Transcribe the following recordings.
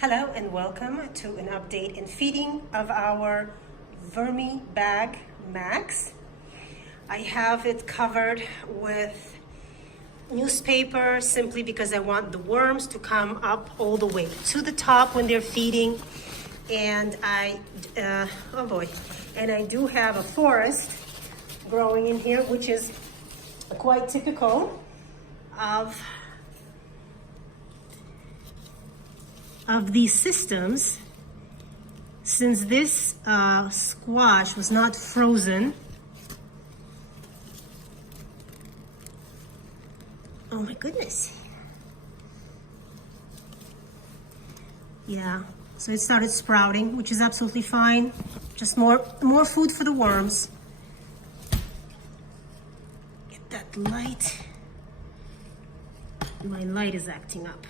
Hello and welcome to an update in feeding of our VermiBag Max. I have it covered with newspaper simply because I want the worms to come up all the way to the top when they're feeding. And I do have a forest growing in here, which is quite typical of these systems, since this squash was not frozen. Oh my goodness. Yeah, so it started sprouting, which is absolutely fine. Just more food for the worms. Get that light. My light is acting up.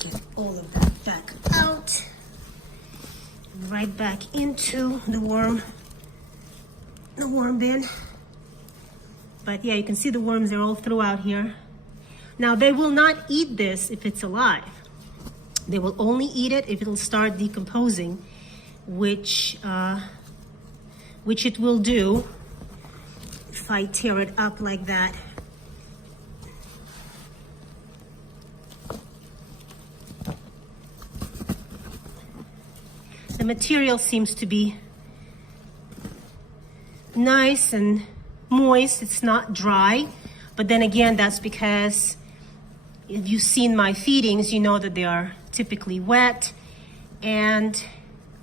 Get all of that back out and right back into the worm bin. But yeah, you can see the worms are all throughout here. Now they will not eat this if it's alive. They will only eat it if it'll start decomposing, which it will do if I tear it up like that. The material seems to be nice and moist. It's not dry, but then again, that's because if you've seen my feedings, you know that they are typically wet and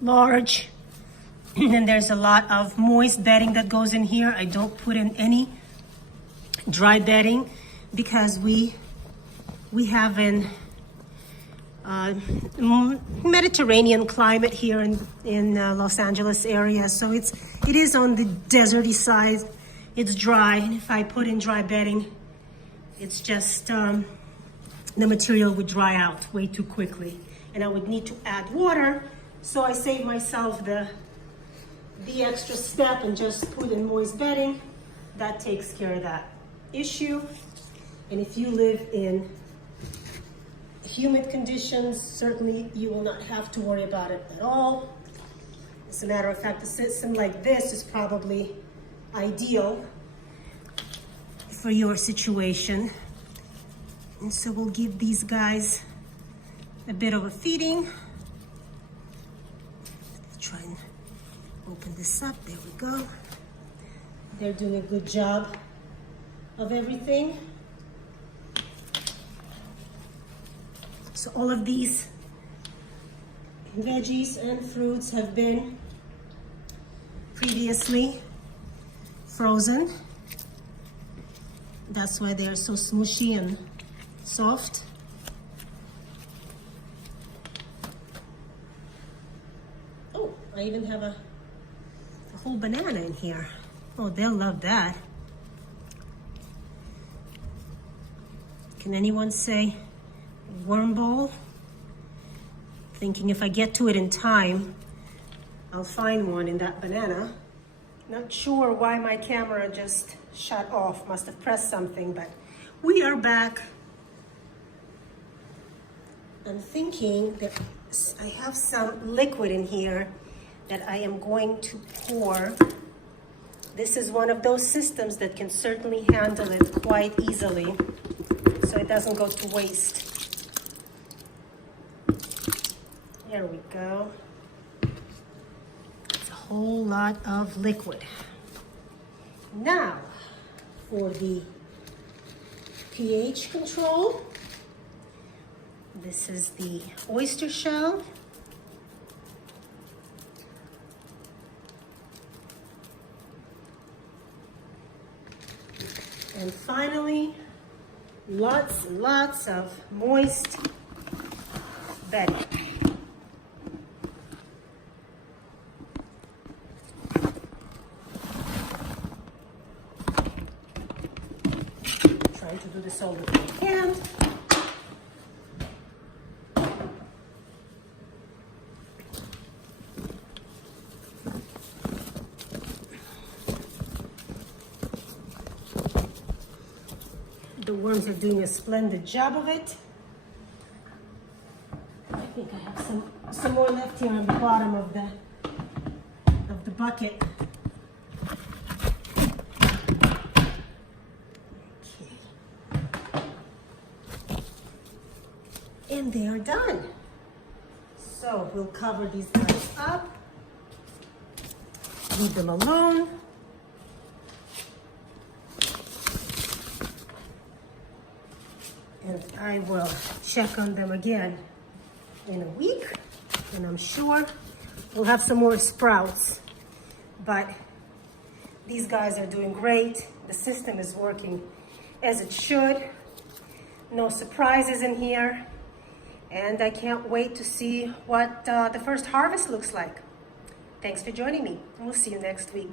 large. And there's a lot of moist bedding that goes in here. I don't put in any dry bedding because we have an Mediterranean climate here in Los Angeles area, so it is on the deserty side. It's dry, and if I put in dry bedding, it's just the material would dry out way too quickly, and I would need to add water. So I save myself the extra step and just put in moist bedding. That takes care of that issue. And if you live in humid conditions, certainly you will not have to worry about it at all. As a matter of fact, a system like this is probably ideal for your situation. And so we'll give these guys a bit of a feeding. Try and open this up. There we go. They're doing a good job of everything. So all of these veggies and fruits have been previously frozen. That's why they are so smushy and soft. Oh, I even have a whole banana in here. Oh, they'll love that. Can anyone say worm bowl? Thinking if I get to it in time, I'll find one in that banana. Not sure why my camera just shut off. Must have pressed something, but we are back. I'm thinking that I have some liquid in here that I am going to pour. This is one of those systems that can certainly handle it quite easily, so it doesn't go to waste. There we go. It's a whole lot of liquid. Now, for the pH control, this is the oyster shell. And finally, lots and lots of moist bedding. Trying to do this all with my hand. The worms are doing a splendid job of it. I think I have some more left here on the bottom of the bucket. Okay. And they are done. So we'll cover these guys up. Leave them alone. And I will check on them again in a week, and I'm sure we'll have some more sprouts. But these guys are doing great. The system is working as it should. No surprises in here. And I can't wait to see what the first harvest looks like. Thanks for joining me. We'll see you next week.